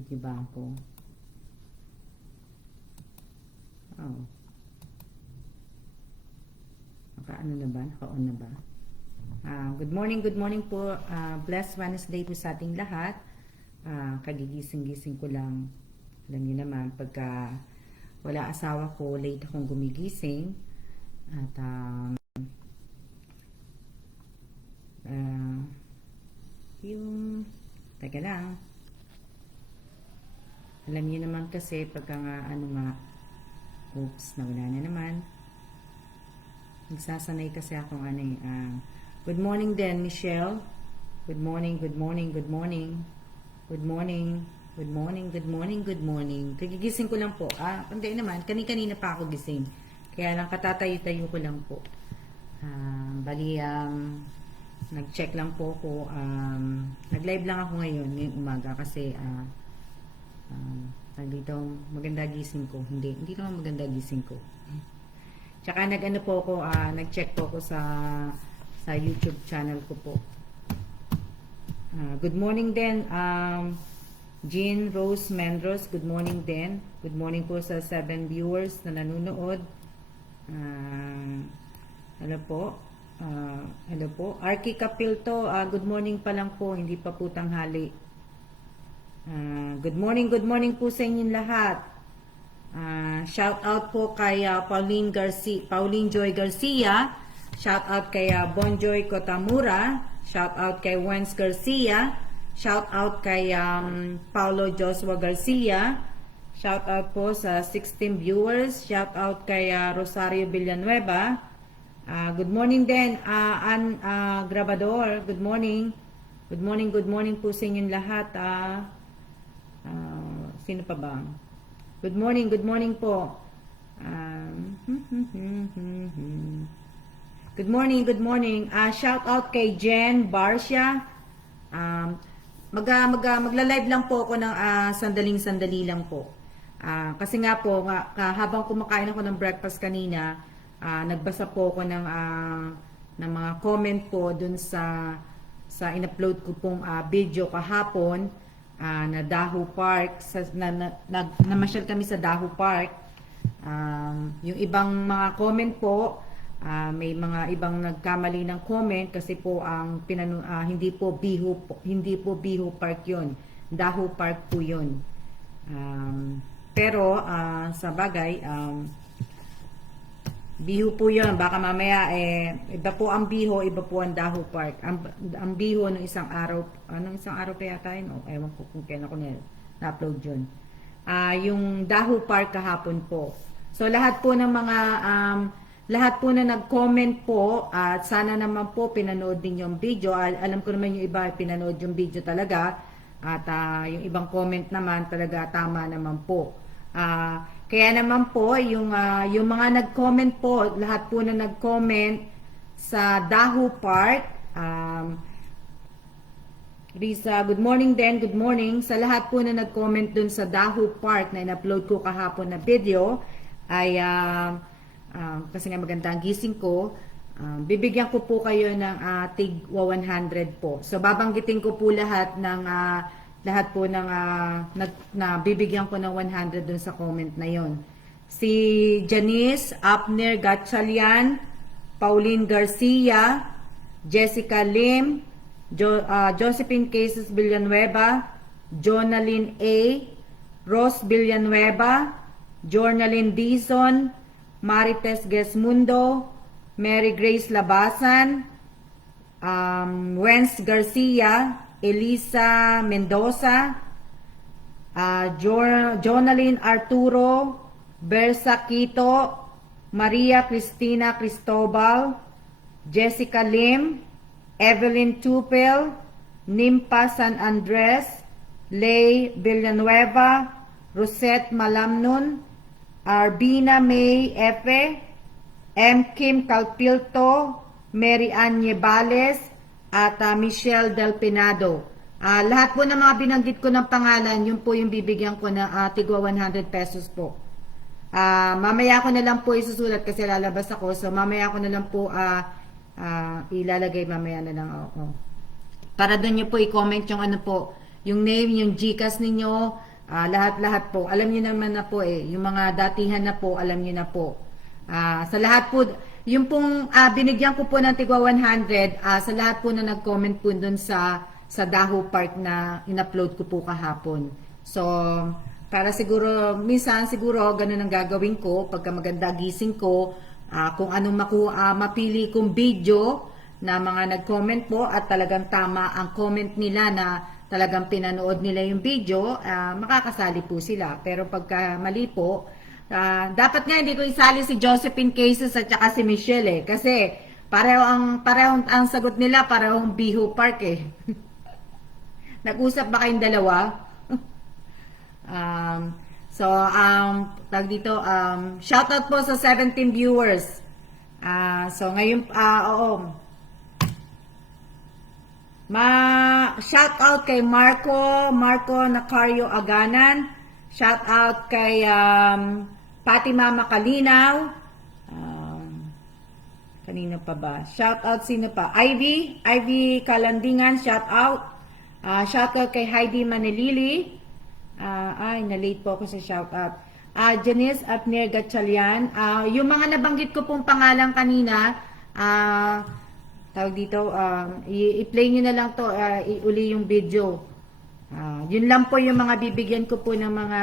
Narinig niyo ba ako? Oh. Naka-ano na ba? Naka-on na ba? Good morning po. Blessed Wednesday po sa ating lahat. Kagigising-gising ko lang. Alam niyo naman, pagka wala asawa ko, late akong gumigising. At teka lang. Alam niyo naman kasi pagka oops, nawala na naman. Nagsasanay kasi akong good morning din, Michelle. Good morning. Kagigising ko lang po. Hindi naman, kanina pa ako gising. Kaya lang katatayo-tayo ko lang po. Nag-check lang po ko. Nag-live lang ako ngayong umaga kasi dito maganda gising ko. Hindi naman maganda gising ko. Tsaka nag-check po ako sa YouTube channel ko po. Good morning din, Jean Rose Mendros. Good morning din. Good morning po sa 7 viewers na nanonood. Hello po. Arky Capilto, good morning pa lang po. Hindi pa po tanghali. Good morning po sa inyong lahat. Shout out po kay Pauline Joy Garcia. Shout out kay Bonjoy Kotamura. Shout out kay Wens Garcia. Shout out kay Paulo Joshua Garcia. Shout out po sa 16 viewers. Shout out kay Rosario Villanueva. Good morning din, Grabador. Good morning po sa inyong lahat. Sino pa ba? Good morning po. Good morning. Shout out kay Jen Barcia. Magla-live lang po ako ng sandaling-sandali lang po. Kasi nga po, habang kumakain ako ng breakfast kanina, nagbasa po ako ng mga comment po dun sa in-upload ko pong video kahapon na Daho Park. Namasyal kami sa Daho Park. Yung ibang mga comment po, may mga ibang nagkamali ng comment kasi po hindi po Biho Park yun. Daho Park po yun. Pero sa bagay, Biho po yun. Baka mamaya iba po ang Biho, iba po ang Daho Park. Ang Biho nung isang araw pa yata yun. Ewan ko kung kailan ako na-upload yun. Yung Daho Park kahapon po. So lahat po ng mga lahat po na nag-comment po at sana naman po pinanood din yung video. Alam ko naman yung iba pinanood yung video talaga. At yung ibang comment naman talaga tama naman po. Kaya naman po, yung mga nag-comment po, lahat po na nag-comment sa Daho Park, Risa, good morning din, good morning. Sa lahat po na nag-comment dun sa Daho Park na in-upload ko kahapon na video, ay, kasi nga maganda ang gising ko, bibigyan ko po kayo ng tig 100 po. So, babanggitin ko po lahat po ng bibigyan ko ng 100 dun sa comment na yon. Si Janice Abner Gatchalian, Pauline Garcia, Jessica Lim, Josephine Cases Villanueva, Jonalyn A, Rose Villanueva, Jornalyn Dizon, Marites Gesmundo, Mary Grace Labasan, Wens Garcia, Elisa Mendoza, Jonalyn Arturo, Bersa Quito, Maria Cristina Cristobal, Jessica Lim, Evelyn Tupel, Nimpa San Andres, Lay Villanueva, Rosette Malamnon, Arbina May Efe, M. Kim Calpilto, Mary Ann Niebales, at Michelle Del Pinado. Lahat po ng mga binanggit ko ng pangalan, yun po yung bibigyan ko ng tigwa 100 pesos po. Mamaya ko na lang po isusulat kasi lalabas ako. So mamaya ko na lang po ilalagay mamaya na lang ako. Para doon nyo po i-comment yung ano po, yung name, yung GCash ninyo, Lahat-lahat po. Alam niyo naman na po yung mga datihan na po, alam niyo na po. Sa lahat po, yung pong binigyan ko po ng tigwa 100, sa lahat po na nag-comment po dun sa Daho Park na in-upload ko po kahapon. So, para siguro, minsan siguro ganun ang gagawin ko pagka maganda gising ko, kung anong mapili kong video na mga nag-comment po at talagang tama ang comment nila na talagang pinanood nila yung video, makakasali po sila. Pero pagka mali po, dapat nga hindi ko isali si Josephine Cases at saka si Michelle kasi parehong ang sagot nila, parehong Biho Park Nag-usap ba kayong dalawa? Tag dito, shoutout po sa 17 viewers. So ngayon, oo. Shoutout kay Marco Nacario Aganan. Shoutout kay Fatima Makalinaw. Kanina pa ba? Shoutout sino pa? Ivy Kalandingan, shoutout. Shoutout kay Heidi Manilili. Na-late po ako sa shoutout. Janice at Ner Gatchalian. Yung mga nabanggit ko pong pangalan kanina, tawag dito, i-play nyo na lang to, iuli yung video. Yun lang po yung mga bibigyan ko po ng mga,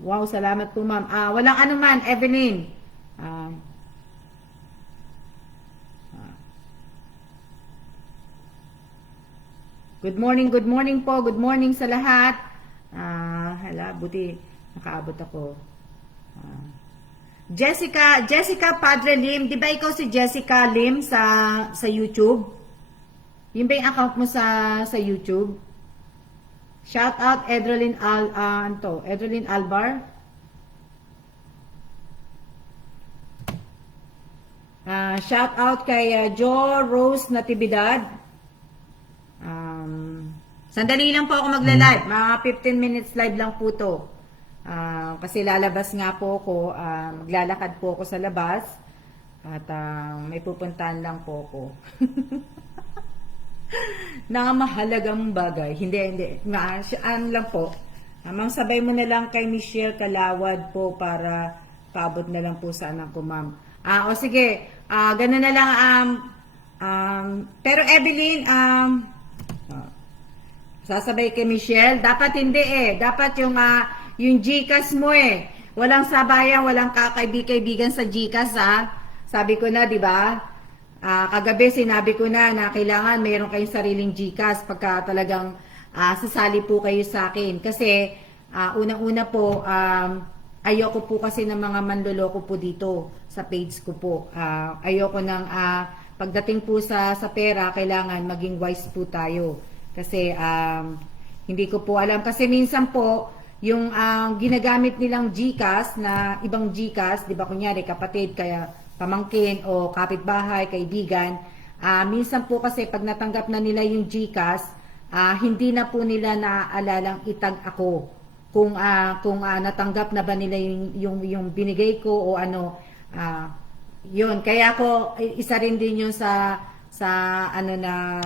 wow, salamat po ma'am. Walang anuman, Evelyn. Good morning po. Good morning sa lahat. Buti nakaabot ako. Jessica Padre Lim, di ba ikaw si Jessica Lim sa YouTube? Yun ba yung account mo sa YouTube? Shout out Edrelyn Albar. Shout out kay Jo Rose Natividad. Sandali lang po ako magla-live. Mga 15 minutes live lang po to. Kasi lalabas nga po ako. Maglalakad po ako sa labas. At may pupuntahan lang po ako. Mahalagang bagay. Hindi. Ano lang po. Sabay mo na lang kay Michelle Kalawad po para paabot na lang po sa anak ko, ma'am. O sige. Ganun na lang. Pero Evelyn, sasabay kay Michelle, dapat hindi dapat yung GCash mo walang sabayan, walang kaibigan sa GCash sabi ko na, di ba? Kagabi sinabi ko na kailangan mayroon kayong sariling GCash pagka talagang sasali po kayo sa akin kasi unang-una po ayoko po kasi ng mga manloloko po dito sa page ko po. Ayoko ng pagdating po sa pera, kailangan maging wise po tayo. Kasi hindi ko po alam. Kasi minsan po, yung ginagamit nilang GCash na ibang GCash, di ba kunyari kapatid, kaya pamangkin o kapitbahay, kaibigan, minsan po kasi pag natanggap na nila yung GCash, hindi na po nila naaalalang itag ako. Kung natanggap na ba nila yung binigay ko o ano, yun. Kaya ako, isa rin din yun sa ano na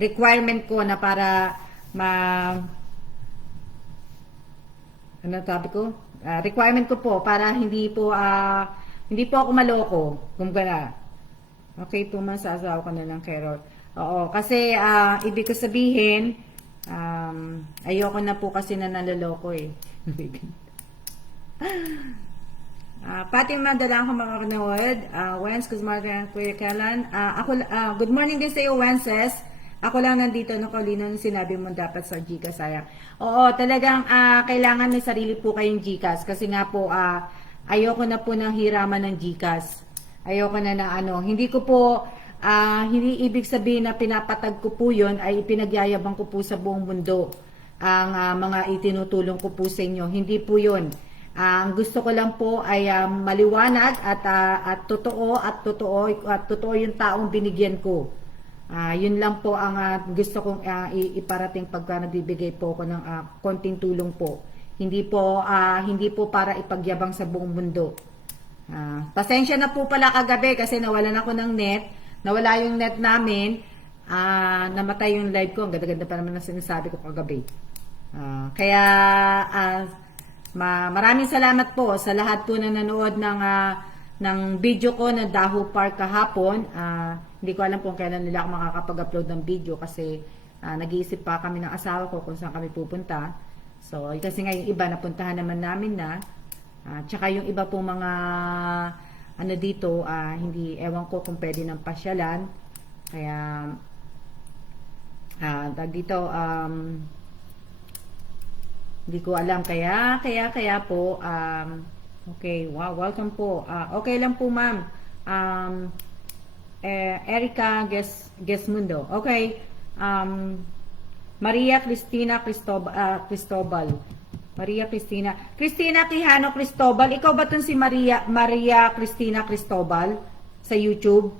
requirement ko na para requirement ko po para hindi po ako maloko kumbaga. Okay, 2 months asawa ko na lang Carol. Oo, kasi ibig ko sabihin ayoko na po kasi na naloloko Pati madala ako mga kanood. Wens, Kuzmarga, Kuya Kailan. Good morning din sa iyo, Wences. Ako lang nandito, Colino, sinabi mo dapat sa GCash, sayang. Oo, talagang kailangan may sarili po kayong GCash. Kasi nga po, ayoko na po ng hiraman ng GCash. Ayoko na hindi ko po, hindi ibig sabihin na pinapatag ko po yun, ay ipinagyayabang ko po sa buong mundo ang mga itinutulong ko po sa inyo. Hindi po yun. Ang gusto ko lang po ay maliwanag at totoo yung taong binigyan ko. Yun lang po ang gusto kong iparating pagka nagbibigay po ako ng konting tulong po. Hindi po para ipagyabang sa buong mundo. Pasensya na po pala kagabi kasi nawalan ako ng net. Nawala yung net namin. namatay yung live ko. Ang ganda-ganda pa naman na sinasabi ko kagabi. Kaya maraming salamat po sa lahat po na nanood ng video ko ng Daho Park kahapon. Hindi ko alam kung kailan nila ako makakapag-upload ng video kasi nag-iisip pa kami ng asawa ko kung saan kami pupunta. So, kasi nga yung iba napuntahan naman namin na. Tsaka yung iba pong mga ano dito, hindi, ewan ko kung pwede ng pasyalan. Kaya dito, hindi ko alam. Kaya po, okay, wow, welcome po. Okay lang po, ma'am. Erica Gesmundo. Okay. Maria Cristina Cristobal. Maria Cristina. Cristina Quijano Cristobal. Ikaw ba tun si Maria Cristina Cristobal sa YouTube?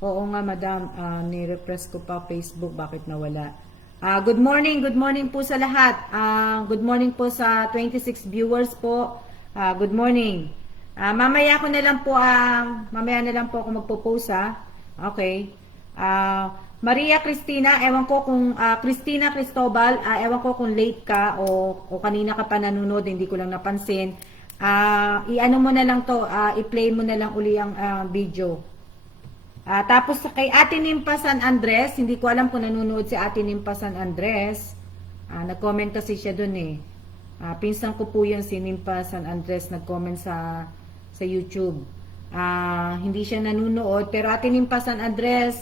Oo nga, madam. Ni-refresh ko pa Facebook. Bakit nawala? Good morning po sa lahat. Good morning po sa 26 viewers po. Good morning. Mamaya na lang po ako magpo-post Okay. Maria Cristina, ewan ko kung Cristina Cristobal, ewan ko kung late ka o kanina ka pa nanonood, hindi ko lang napansin. I-ano mo na lang to, i-play mo na lang uli ang video. Tapos kay Ate Nimpa San Andres, hindi ko alam kung nanonood si Ate Nimpa San Andres. Nag-comment kasi siya dun eh. Pinsan ko po yun si Nimpa San Andres, nag-comment sa YouTube. Hindi siya nanonood, pero Ate Nimpa San Andres,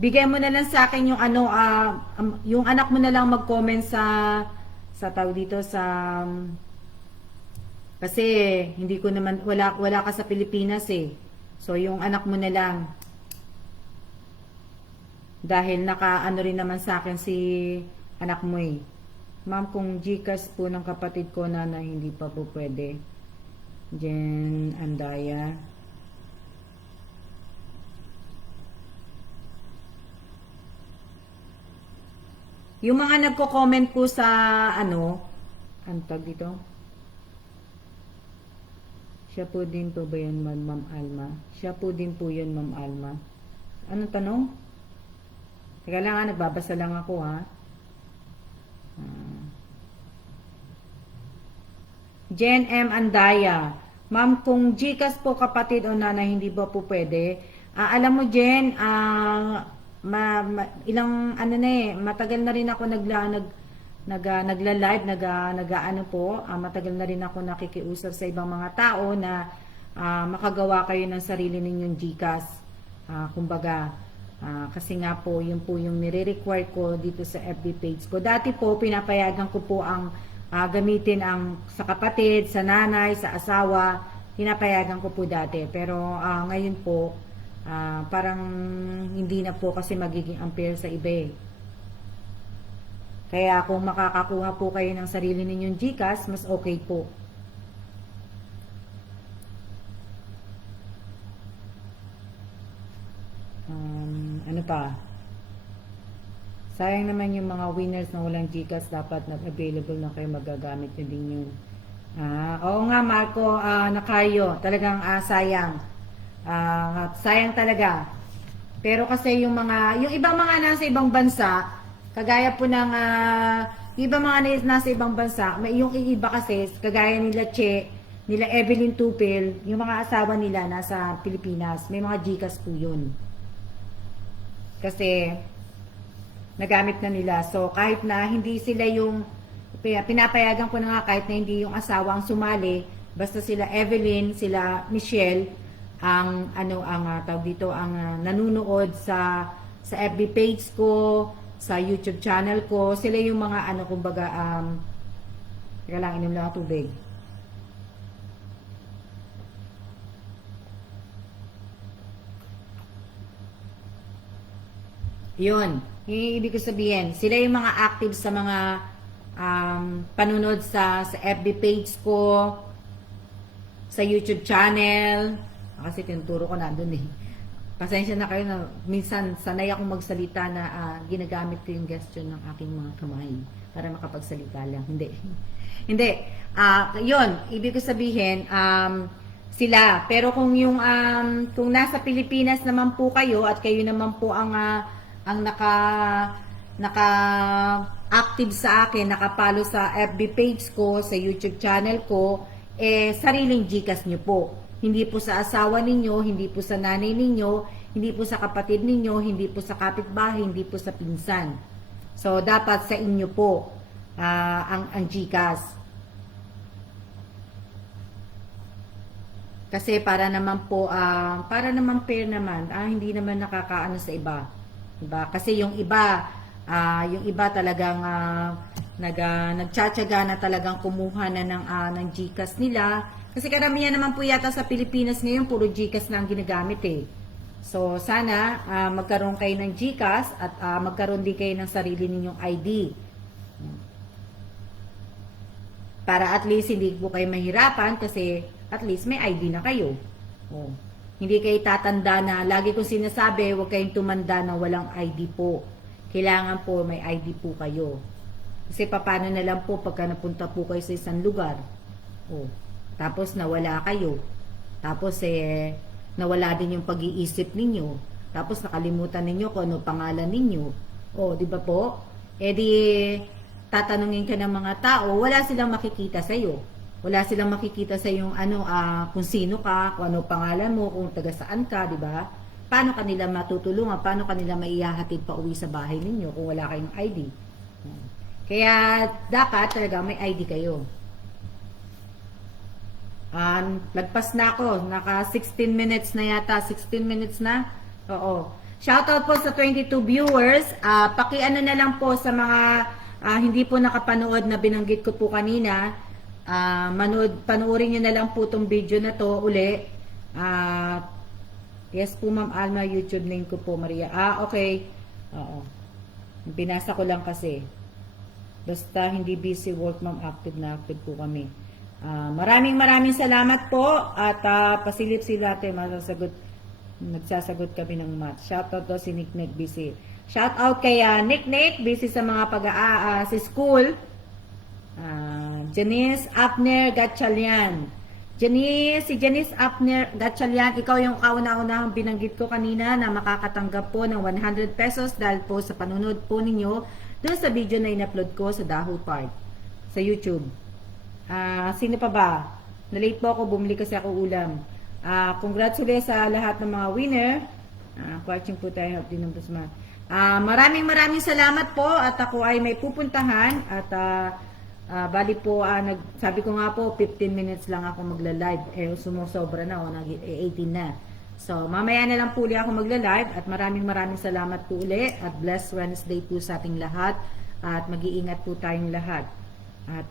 bigay mo na lang sa akin yung yung anak mo na lang mag-comment sa tawag dito kasi hindi ko naman wala ka sa Pilipinas eh. So, yung anak mo na lang. Dahil naka-ano rin naman sa akin si anak mo eh. Ma'am, kung Gcash po ng kapatid ko na hindi pa po pwede. Jen Andaya. Yung mga nagko-comment po sa antag dito? Siya po din po ba yun, Ma'am Alma? Siya po din po yun, Ma'am Alma. Anong tanong? Teka lang nagbabasa lang ako Jen M. Andaya. Ma'am, kung Gcash po kapatid o nanay, hindi ba po pwede? Alam mo, Jen, ilang matagal na rin ako nagla-live, matagal na rin ako nakikiusap sa ibang mga tao na makagawa kayo ng sarili ninyong Gcash. Kumbaga, kasi nga po, yun po yung nire-require ko dito sa FB page ko. Dati po, pinapayagan ko po ang gamitin sa kapatid, sa nanay, sa asawa. Pinapayagan ko po dati. Pero ngayon po, parang hindi na po kasi magiging unfair sa iba eh. Kaya kung makakakuha po kayo ng sarili ninyong Gcash, mas okay po. Ano pa? Sayang naman yung mga winners na walang Gcash, dapat available na kayo, magagamit nyo din yun. Oo nga Marco, nakayo. Talagang sayang. Sayang talaga. Pero kasi yung ibang mga nasa ibang bansa, kagaya po ng yung ibang mga nasa ibang bansa, yung iba kasi kagaya nila Che, nila Evelyn Tupil, yung mga asawa nila nasa Pilipinas, may mga Gcash po yun. Kasi nagamit na nila. So kahit na hindi sila yung pinapayagan ko na nga, kahit na hindi yung asawa ang sumali, basta sila Evelyn, sila Michelle, ang tawag dito, ang nanunood sa FB page ko, sa YouTube channel ko, sila yung mga kumbaga teka lang, inom lang ang tubig. Yun, yung ibig ko sabihin, sila yung mga active sa mga panunod sa FB page ko, sa YouTube channel, kasi tinuturo ko nandun eh. Pasensya na kayo na minsan sanay akong magsalita na ginagamit ko yung gesture ng aking mga kamay para makapagsalita lang. Hindi. Yun, ibig ko sabihin, sila. Pero kung kung nasa Pilipinas naman po kayo at kayo naman po ang naka active sa akin, nakapalo sa FB page ko, sa YouTube channel ko, sariling GCash nyo po. Hindi po sa asawa ninyo, hindi po sa nanay ninyo, hindi po sa kapatid ninyo, hindi po sa kapitbahay, hindi po sa pinsan. So, dapat sa inyo po ang GCash. Kasi para naman po, para naman fair naman, hindi naman nakakaano sa iba. Diba? Kasi yung iba talagang nagtsatsaga na talagang kumuha na ng GCash nila. Kasi karamihan naman po yata sa Pilipinas ngayon, puro GCash na ang ginagamit eh. So, sana magkaroon kayo ng GCash at magkaroon din kayo ng sarili ninyong ID. Para at least hindi po kayo mahirapan kasi at least may ID na kayo. Oh. Hindi kayo tatanda na, lagi kong sinasabi, huwag kayong tumanda na walang ID po. Kailangan po may ID po kayo. Kasi paano na lang po pagka napunta po kayo sa isang lugar. Oh. Tapos nawala kayo. Tapos nawala din yung pag-iisip ninyo. Tapos nakalimutan ninyo kung ano pangalan ninyo. Oh, di ba po? Di tatanungin ka ng mga tao, wala silang makikita sa iyo. Wala silang makikita sa yung kung sino ka, kung ano pangalan mo, kung taga saan ka, di ba? Paano kanila matutulungan? Paano kanila maihahatid pa uwi sa bahay ninyo kung wala kayong ID? Kaya dapat talaga may ID kayo. Lagpas na ako. Naka 16 minutes na yata. 16 minutes na? Oo. Shoutout po sa 22 viewers. Pakiano na lang po sa mga hindi po nakapanood na binanggit ko po kanina. Panoorin nyo na lang po tong video na to uli. Yes po Ma'am Alma, YouTube name ko po Maria. Okay. Oo. Binasa ko lang kasi. Basta hindi busy work Ma'am, active na active po kami. Maraming salamat po at pasilip sila natin nagsasagot kami ng math. Shoutout to si Nick busy. Shoutout kay Nick busy sa mga sa school. Janice Abner Gatchalian. Si Janice Abner Gatchalian, ikaw yung kauna-unahang binanggit ko kanina na makakatanggap po ng 100 pesos dahil po sa panunod po ninyo doon sa video na in-upload ko sa Daho Park sa YouTube. Sino pa ba? Na-late po ako, bumili kasi ako ulam. Congrats ulit sa lahat ng mga winner. Watching po tayo, help din ng busma. Maraming salamat po at ako ay may pupuntahan at bali po, sabi ko nga po, 15 minutes lang ako magla-live. Sumusobra na, 18 na. So, mamaya na lang po ulit ako magla-live at maraming salamat po ulit at blessed Wednesday po sa ating lahat at mag-iingat po tayong lahat. At,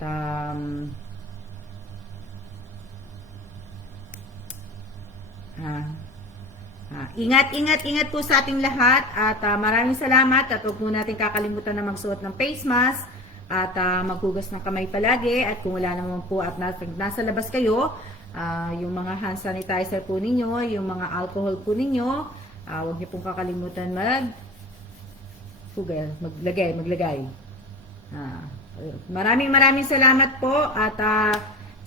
ingat po sa ating lahat at maraming salamat at huwag po natin kakalimutan na magsuot ng face mask at maghugas ng kamay palagi at kung wala naman po at nasa labas kayo, yung mga hand sanitizer po ninyo, yung mga alcohol po ninyo, huwag niyo pong kakalimutan maglagay. Maraming salamat po at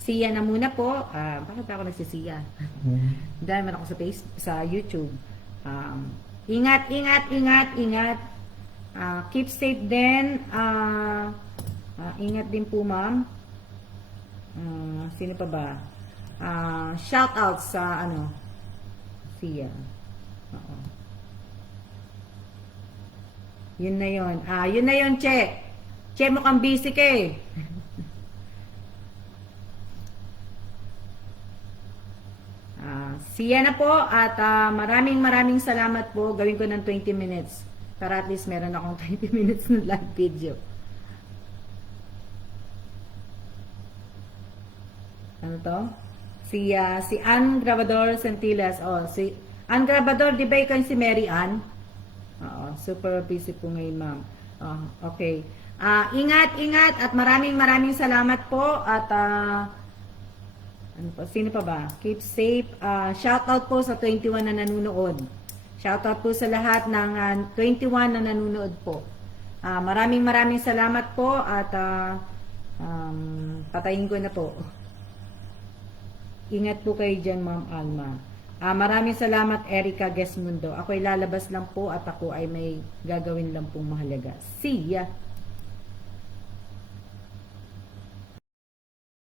siya na muna po. Bakit ako nagsisiya? Dahil man ako sa YouTube. Ingat. Keep safe din. Ingat din po ma'am. Sino pa ba? Shout out sa siya. Yun na yun, Che. Che, mukhang busy ka eh. Siya na po at maraming salamat po. Gawin ko ng 20 minutes para at least meron akong 20 minutes na live video. Ano to? Si Ann Grabador Santilas. Si Ann Grabador, di ba ikaw si Mary Ann? Super busy po ngayon ma'am. Okay. Ingat at maraming salamat po at sino pa ba? Keep safe. Shout out po sa 21 na nanonood. Shout out po sa lahat ng 21 na nanonood po. Maraming salamat po at patayin ko na po. Ingat po kayo dyan, Ma'am Alma. Maraming salamat, Erica Gesmundo. Ako'y lalabas lang po at ako ay may gagawin lang pong mahalaga. See ya!